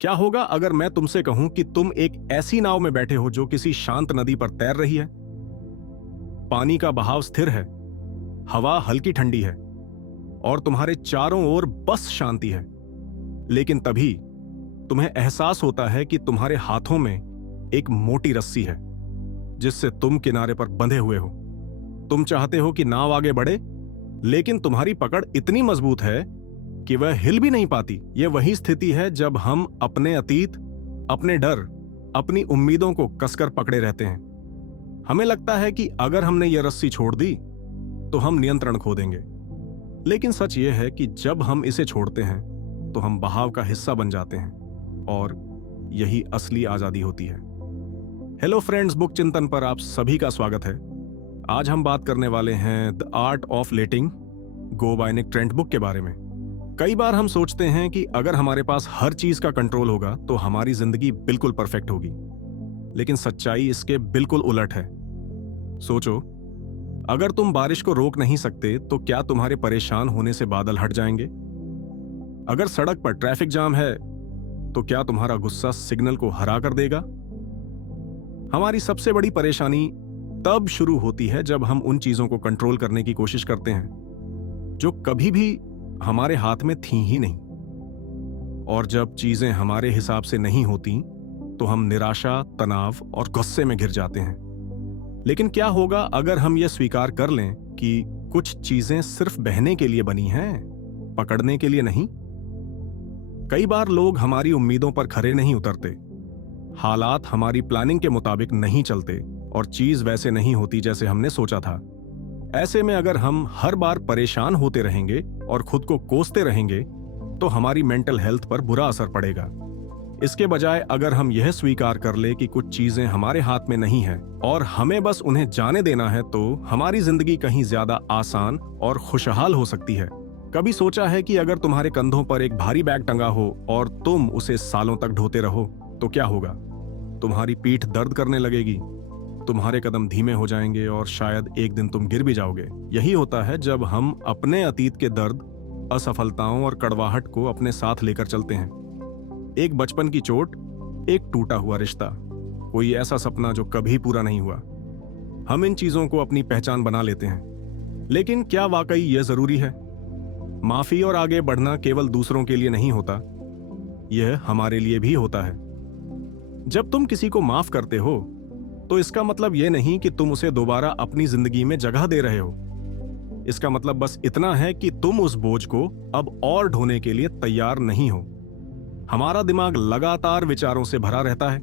क्या होगा अगर मैं तुमसे कहूं कि तुम एक ऐसी नाव में बैठे हो जो किसी शांत नदी पर तैर रही है? पानी का बहाव स्थिर है, हवा हल्की ठंडी है और तुम्हारे चारों ओर बस शांति है। लेकिन तभी तुम्हें एहसास होता है कि तुम्हारे हाथों में एक मोटी रस्सी है जिससे तुम किनारे पर बंधे हुए हो। तुम चाहते हो कि नाव आगे बढ़े, लेकिन तुम्हारी पकड़ इतनी मजबूत है कि वह हिल भी नहीं पाती। यह वही स्थिति है जब हम अपने अतीत, अपने डर, अपनी उम्मीदों को कसकर पकड़े रहते हैं। हमें लगता है कि अगर हमने यह रस्सी छोड़ दी तो हम नियंत्रण खो देंगे। लेकिन सच यह है कि जब हम इसे छोड़ते हैं तो हम बहाव का हिस्सा बन जाते हैं और यही असली आजादी होती है। हेलो फ्रेंड्स, बुक चिंतन पर आप सभी का स्वागत है। आज हम बात करने वाले हैं the art of letting go by Nick Trent book के बारे में। कई बार हम सोचते हैं कि अगर हमारे पास हर चीज का कंट्रोल होगा तो हमारी जिंदगी बिल्कुल परफेक्ट होगी, लेकिन सच्चाई इसके बिल्कुल उलट है। सोचो, अगर तुम बारिश को रोक नहीं सकते तो क्या तुम्हारे परेशान होने से बादल हट जाएंगे? अगर सड़क पर ट्रैफिक जाम है तो क्या तुम्हारा गुस्सा सिग्नल को हरा कर देगा? हमारी सबसे बड़ी परेशानी तब शुरू होती है जब हम उन चीजों को कंट्रोल करने की कोशिश करते हैं जो कभी भी हमारे हाथ में थी ही नहीं। और जब चीजें हमारे हिसाब से नहीं होती तो हम निराशा, तनाव और गुस्से में घिर जाते हैं। लेकिन क्या होगा अगर हम यह स्वीकार कर लें कि कुछ चीजें सिर्फ बहने के लिए बनी हैं, पकड़ने के लिए नहीं? कई बार लोग हमारी उम्मीदों पर खरे नहीं उतरते, हालात हमारी प्लानिंग के मुताबिक नहीं चलते और चीज वैसे नहीं होती जैसे हमने सोचा था। ऐसे में अगर हम हर बार परेशान होते रहेंगे और खुद को कोसते रहेंगे तो हमारी मेंटल हेल्थ पर बुरा असर पड़ेगा। इसके बजाय अगर हम यह स्वीकार कर ले कि कुछ चीजें हमारे हाथ में नहीं है और हमें बस उन्हें जाने देना है, तो हमारी जिंदगी कहीं ज्यादा आसान और खुशहाल हो सकती है। कभी सोचा है कि अगर तुम्हारे कंधों पर एक भारी बैग टंगा हो और तुम उसे सालों तक ढोते रहो तो क्या होगा? तुम्हारी पीठ दर्द करने लगेगी, तुम्हारे कदम धीमे हो जाएंगे और शायद एक दिन तुम गिर भी जाओगे। यही होता है जब हम अपने अतीत के दर्द, असफलताओं और कड़वाहट को अपने साथ लेकर चलते हैं। एक बचपन की चोट, एक टूटा हुआ रिश्ता, कोई ऐसा सपना जो कभी पूरा नहीं हुआ। हम इन चीजों को अपनी पहचान बना लेते हैं। लेकिन क्या वाकई यह जरूरी है? माफी और आगे बढ़ना केवल दूसरों के लिए नहीं होता, यह हमारे लिए भी होता है। जब तुम किसी को माफ करते हो तो इसका मतलब यह नहीं कि तुम उसे दोबारा अपनी जिंदगी में जगह दे रहे हो। इसका मतलब बस इतना है कि तुम उस बोझ को अब और ढोने के लिए तैयार नहीं हो। हमारा दिमाग लगातार विचारों से भरा रहता है,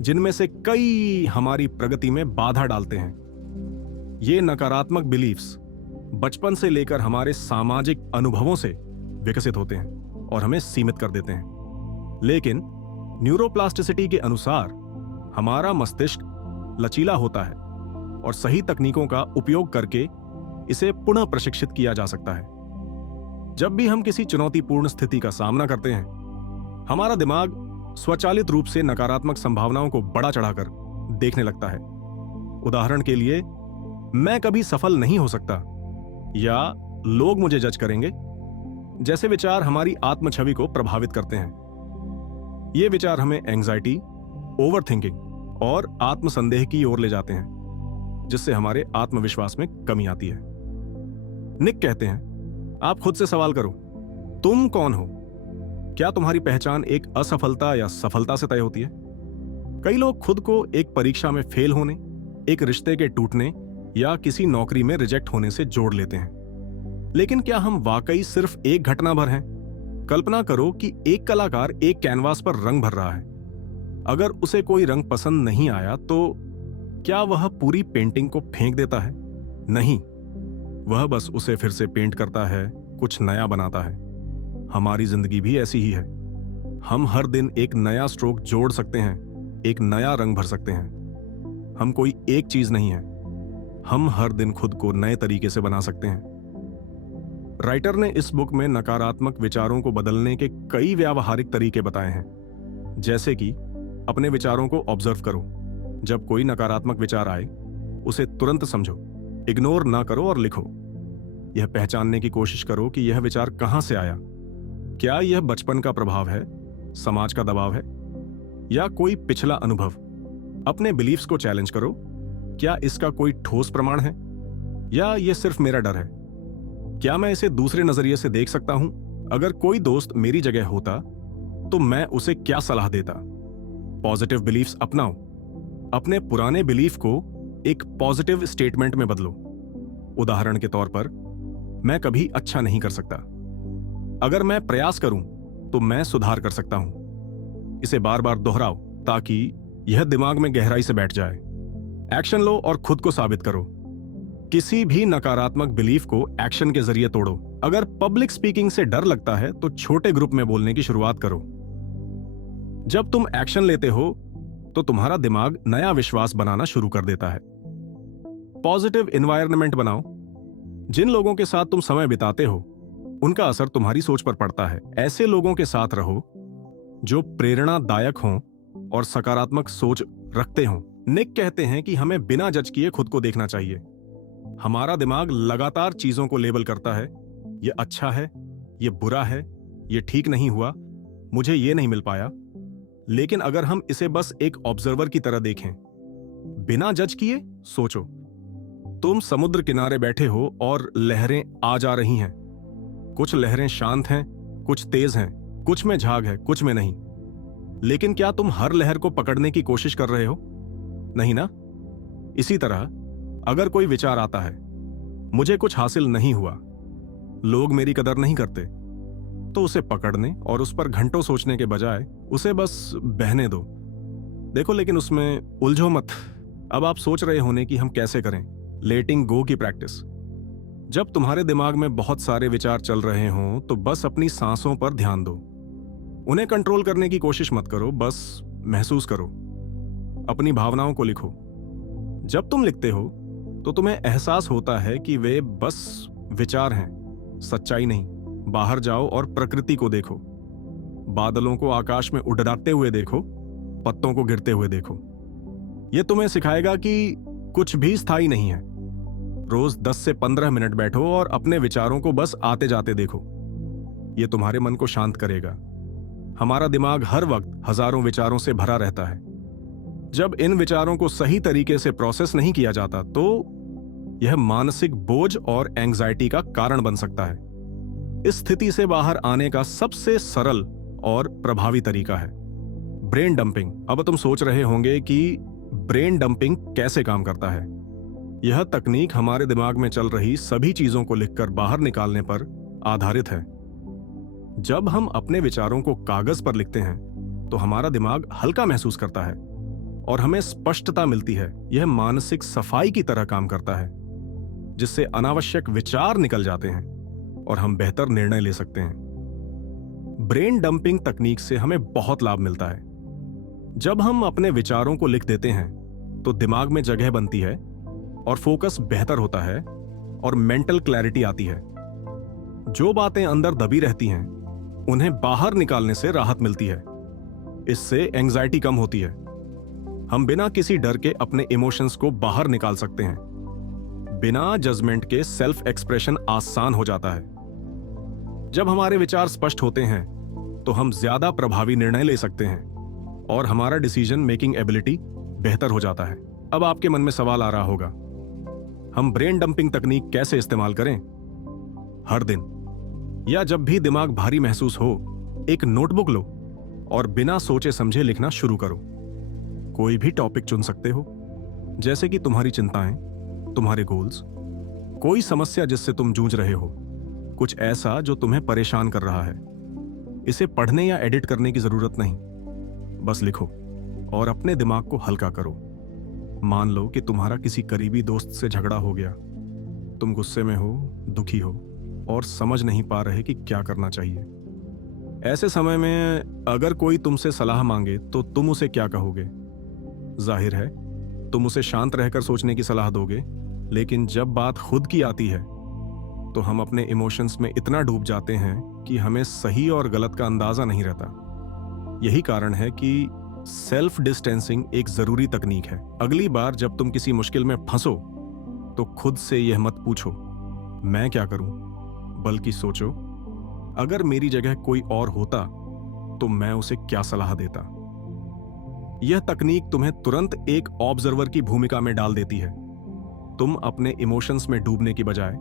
जिनमें से कई हमारी प्रगति में बाधा डालते हैं। ये नकारात्मक बिलीफ्स बचपन से लेकर हमारे सामाजिक अनुभवों से विकसित होते हैं और हमें सीमित कर देते हैं। लेकिन न्यूरोप्लास्टिसिटी के अनुसार हमारा मस्तिष्क लचीला होता है और सही तकनीकों का उपयोग करके इसे पुनः प्रशिक्षित किया जा सकता है। जब भी हम किसी चुनौतीपूर्ण स्थिति का सामना करते हैं, हमारा दिमाग स्वचालित रूप से नकारात्मक संभावनाओं को बढ़ा चढ़ाकर देखने लगता है। उदाहरण के लिए, मैं कभी सफल नहीं हो सकता या लोग मुझे जज करेंगे जैसे विचार हमारी आत्म छवि को प्रभावित करते हैं। ये विचार हमें एंजाइटी, ओवरथिंकिंग और आत्मसंदेह की ओर ले जाते हैं, जिससे हमारे आत्मविश्वास में कमी आती है। निक कहते हैं, आप खुद से सवाल करो, तुम कौन हो? क्या तुम्हारी पहचान एक असफलता या सफलता से तय होती है? कई लोग खुद को एक परीक्षा में फेल होने, एक रिश्ते के टूटने या किसी नौकरी में रिजेक्ट होने से जोड़ लेते हैं। लेकिन क्या हम वाकई सिर्फ एक घटना भर हैं? कल्पना करो कि एक कलाकार एक कैनवास पर रंग भर रहा है। अगर उसे कोई रंग पसंद नहीं आया तो क्या वह पूरी पेंटिंग को फेंक देता है? नहीं, वह बस उसे फिर से पेंट करता है, कुछ नया बनाता है। हमारी जिंदगी भी ऐसी ही है। हम हर दिन एक नया स्ट्रोक जोड़ सकते हैं, एक नया रंग भर सकते हैं। हम कोई एक चीज नहीं है, हम हर दिन खुद को नए तरीके से बना सकते हैं। राइटर ने इस बुक में नकारात्मक विचारों को बदलने के कई व्यावहारिक तरीके बताए हैं, जैसे कि अपने विचारों को ऑब्जर्व करो। जब कोई नकारात्मक विचार आए, उसे तुरंत समझो, इग्नोर ना करो और लिखो। यह पहचानने की कोशिश करो कि यह विचार कहां से आया। क्या यह बचपन का प्रभाव है समाज का दबाव है, या कोई पिछला अनुभव? अपने बिलीफ्स को चैलेंज करो। क्या इसका कोई ठोस प्रमाण है, या यह सिर्फ मेरा डर है? क्या मैं इसे दूसरे नजरिए से देख सकता हूं? अगर कोई दोस्त मेरी जगह होता तो मैं उसे क्या सलाह देता? पॉजिटिव बिलीफ्स अपनाओ। अपने पुराने बिलीफ को एक पॉजिटिव स्टेटमेंट में बदलो। उदाहरण के तौर पर, मैं कभी अच्छा नहीं कर सकता। अगर मैं प्रयास करूं तो मैं सुधार कर सकता हूं। इसे बार बार दोहराओ ताकि यह दिमाग में गहराई से बैठ जाए। एक्शन लो और खुद को साबित करो। किसी भी नकारात्मक बिलीफ को एक्शन के जरिए तोड़ो। अगर पब्लिक स्पीकिंग से डर लगता है तो छोटे ग्रुप में बोलने की शुरुआत करो। जब तुम एक्शन लेते हो तो तुम्हारा दिमाग नया विश्वास बनाना शुरू कर देता है। पॉजिटिव एनवायरनमेंट बनाओ। जिन लोगों के साथ तुम समय बिताते हो उनका असर तुम्हारी सोच पर पड़ता है। ऐसे लोगों के साथ रहो जो प्रेरणादायक हों और सकारात्मक सोच रखते हों। निक कहते हैं कि हमें बिना जज किए खुद को देखना चाहिए। हमारा दिमाग लगातार चीजों को लेबल करता है। यह अच्छा है, यह बुरा है, यह ठीक नहीं हुआ, मुझे यह नहीं मिल पाया। लेकिन अगर हम इसे बस एक ऑब्जर्वर की तरह देखें, बिना जज किए, सोचो, तुम समुद्र किनारे बैठे हो और लहरें आ जा रही हैं। कुछ लहरें शांत हैं, कुछ तेज हैं, कुछ में झाग है, कुछ में नहीं। लेकिन क्या तुम हर लहर को पकड़ने की कोशिश कर रहे हो? नहीं ना? इसी तरह अगर कोई विचार आता है, मुझे कुछ हासिल नहीं हुआ, लोग मेरी कदर नहीं करते, तो उसे पकड़ने और उस पर घंटों सोचने के बजाय उसे बस बहने दो। देखो, लेकिन उसमें उलझो मत। अब आप सोच रहे होने कि हम कैसे करें लेटिंग गो की प्रैक्टिस। जब तुम्हारे दिमाग में बहुत सारे विचार चल रहे हों तो बस अपनी सांसों पर ध्यान दो। उन्हें कंट्रोल करने की कोशिश मत करो, बस महसूस करो। अपनी भावनाओं को लिखो। जब तुम लिखते हो तो तुम्हें एहसास होता है कि वे बस विचार हैं, सच्चाई नहीं। बाहर जाओ और प्रकृति को देखो। बादलों को आकाश में उड़ाते हुए देखो, पत्तों को गिरते हुए देखो। यह तुम्हें सिखाएगा कि कुछ भी स्थायी नहीं है। रोज 10 से 15 मिनट बैठो और अपने विचारों को बस आते जाते देखो। यह तुम्हारे मन को शांत करेगा। हमारा दिमाग हर वक्त हजारों विचारों से भरा रहता है। जब इन विचारों को सही तरीके से प्रोसेस नहीं किया जाता तो यह मानसिक बोझ और एंजाइटी का कारण बन सकता है। इस स्थिति से बाहर आने का सबसे सरल और प्रभावी तरीका है ब्रेन डंपिंग। अब तुम सोच रहे होंगे कि ब्रेन डंपिंग कैसे काम करता है। यह तकनीक हमारे दिमाग में चल रही सभी चीजों को लिखकर बाहर निकालने पर आधारित है। जब हम अपने विचारों को कागज पर लिखते हैं तो हमारा दिमाग हल्का महसूस करता है और हमें स्पष्टता मिलती है। यह मानसिक सफाई की तरह काम करता है, जिससे अनावश्यक विचार निकल जाते हैं और हम बेहतर निर्णय ले सकते हैं। ब्रेन डंपिंग तकनीक से हमें बहुत लाभ मिलता है। जब हम अपने विचारों को लिख देते हैं तो दिमाग में जगह बनती है और फोकस बेहतर होता है और मेंटल क्लैरिटी आती है। जो बातें अंदर दबी रहती हैं उन्हें बाहर निकालने से राहत मिलती है। इससे एंजाइटी कम होती है। हम बिना किसी डर के अपने इमोशंस को बाहर निकाल सकते हैं। बिना जजमेंट के सेल्फ एक्सप्रेशन आसान हो जाता है। जब हमारे विचार स्पष्ट होते हैं तो हम ज्यादा प्रभावी निर्णय ले सकते हैं और हमारा डिसीजन मेकिंग एबिलिटी बेहतर हो जाता है। अब आपके मन में सवाल आ रहा होगा, हम ब्रेन डंपिंग तकनीक कैसे इस्तेमाल करें? हर दिन या जब भी दिमाग भारी महसूस हो, एक नोटबुक लो और बिना सोचे समझे लिखना शुरू करो। कोई भी टॉपिक चुन सकते हो, जैसे कि तुम्हारी चिंताएं, तुम्हारे गोल्स, कोई समस्या जिससे तुम जूझ रहे हो, कुछ ऐसा जो तुम्हें परेशान कर रहा है। इसे पढ़ने या एडिट करने की जरूरत नहीं, बस लिखो और अपने दिमाग को हल्का करो। मान लो कि तुम्हारा किसी करीबी दोस्त से झगड़ा हो गया। तुम गुस्से में हो, दुखी हो और समझ नहीं पा रहे कि क्या करना चाहिए। ऐसे समय में अगर कोई तुमसे सलाह मांगे तो तुम उसे क्या कहोगे? जाहिर है तुम उसे शांत रहकर सोचने की सलाह दोगे, लेकिन जब बात खुद की आती है तो हम अपने इमोशंस में इतना डूब जाते हैं कि हमें सही और गलत का अंदाजा नहीं रहता। यही कारण है कि सेल्फ डिस्टेंसिंग एक जरूरी तकनीक है। अगली बार जब तुम किसी मुश्किल में फंसो तो खुद से यह मत पूछो मैं क्या करूं, बल्कि सोचो अगर मेरी जगह कोई और होता तो मैं उसे क्या सलाह देता। यह तकनीक तुम्हें तुरंत एक ऑब्जर्वर की भूमिका में डाल देती है। तुम अपने इमोशंस में डूबने की बजाय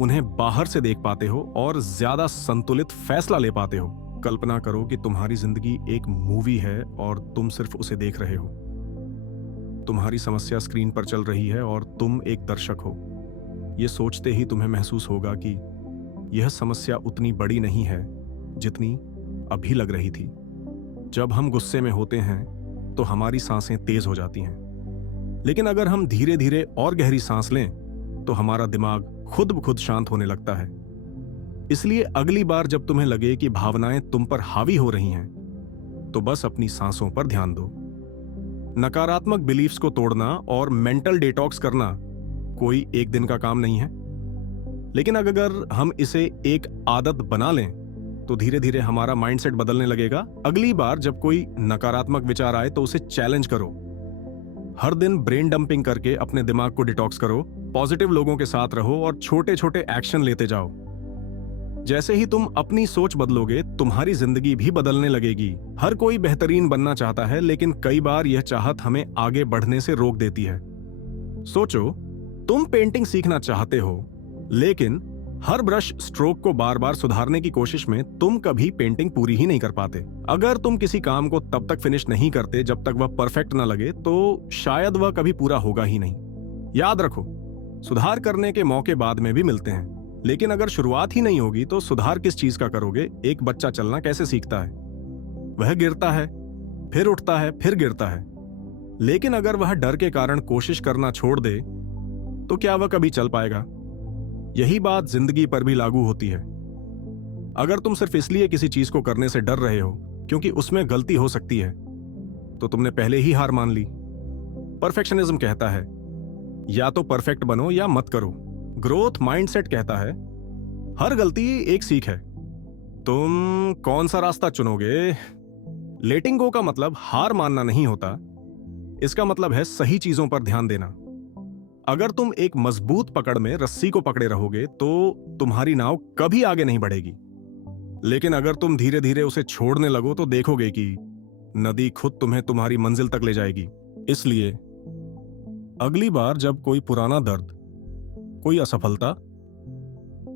उन्हें बाहर से देख पाते हो और ज्यादा संतुलित फैसला ले पाते हो। कल्पना करो कि तुम्हारी जिंदगी एक मूवी है और तुम सिर्फ उसे देख रहे हो। तुम्हारी समस्या स्क्रीन पर चल रही है और तुम एक दर्शक हो। यह सोचते ही तुम्हें महसूस होगा कि यह समस्या उतनी बड़ी नहीं है जितनी अभी लग रही थी। जब हम गुस्से में होते हैं तो हमारी सांसें तेज हो जाती हैं, लेकिन अगर हम धीरे धीरे और गहरी सांस लें तो हमारा दिमाग खुद ब खुद शांत होने लगता है। इसलिए अगली बार जब तुम्हें लगे कि भावनाएं तुम पर हावी हो रही हैं, तो बस अपनी सांसों पर ध्यान दो। नकारात्मक बिलीफ्स को तोड़ना और मेंटल डिटॉक्स करना कोई एक दिन का काम नहीं है, लेकिन अगर हम इसे एक आदत बना लें तो धीरे धीरे हमारा माइंडसेट बदलने लगेगा। अगली बार जब कोई नकारात्मक विचार आए तो उसे चैलेंज करो। हर दिन ब्रेन डंपिंग करके अपने दिमाग को डिटॉक्स करो। पॉजिटिव लोगों के साथ रहो और छोटे छोटे एक्शन लेते जाओ। जैसे ही तुम अपनी सोच बदलोगे, तुम्हारी जिंदगी भी बदलने लगेगी। हर कोई बेहतरीन बनना चाहता है, लेकिन कई बार यह चाहत हमें आगे बढ़ने से रोक देती है। सोचो, तुम पेंटिंग सीखना चाहते हो, लेकिन हर ब्रश स्ट्रोक को बार बार सुधारने की कोशिश में तुम कभी पेंटिंग पूरी ही नहीं कर पाते। अगर तुम किसी काम को तब तक फिनिश नहीं करते जब तक वह परफेक्ट ना लगे, तो शायद वह कभी पूरा होगा ही नहीं। याद रखो, सुधार करने के मौके बाद में भी मिलते हैं, लेकिन अगर शुरुआत ही नहीं होगी तो सुधार किस चीज का करोगे? एक बच्चा चलना कैसे सीखता है? वह गिरता है, फिर उठता है, फिर गिरता है। लेकिन अगर वह डर के कारण कोशिश करना छोड़ दे तो क्या वह कभी चल पाएगा? यही बात जिंदगी पर भी लागू होती है। अगर तुम सिर्फ इसलिए किसी चीज को करने से डर रहे हो क्योंकि उसमें गलती हो सकती है, तो तुमने पहले ही हार मान ली। परफेक्शनिज्म कहता है या तो परफेक्ट बनो या मत करो। ग्रोथ माइंडसेट कहता है हर गलती एक सीख है। तुम कौन सा रास्ता चुनोगे? लेटिंग गो का मतलब हार मानना नहीं होता, इसका मतलब है सही चीजों पर ध्यान देना। अगर तुम एक मजबूत पकड़ में रस्सी को पकड़े रहोगे तो तुम्हारी नाव कभी आगे नहीं बढ़ेगी, लेकिन अगर तुम धीरे धीरे उसे छोड़ने लगो तो देखोगे कि नदी खुद तुम्हें तुम्हारी मंजिल तक ले जाएगी। इसलिए अगली बार जब कोई पुराना दर्द, कोई असफलता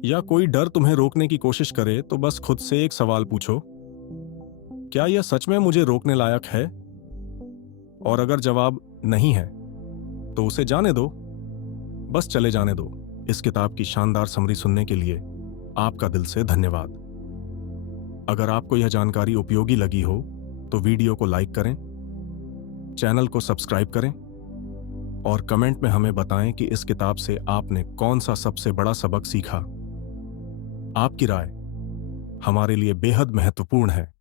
या कोई डर तुम्हें रोकने की कोशिश करे, तो बस खुद से एक सवाल पूछो, क्या यह सच में मुझे रोकने लायक है? और अगर जवाब नहीं है तो उसे जाने दो, बस चले जाने दो। इस किताब की शानदार समरी सुनने के लिए आपका दिल से धन्यवाद। अगर आपको यह जानकारी उपयोगी लगी हो तो वीडियो को लाइक करें, चैनल को सब्सक्राइब करें और कमेंट में हमें बताएं कि इस किताब से आपने कौन सा सबसे बड़ा सबक सीखा। आपकी राय हमारे लिए बेहद महत्वपूर्ण है।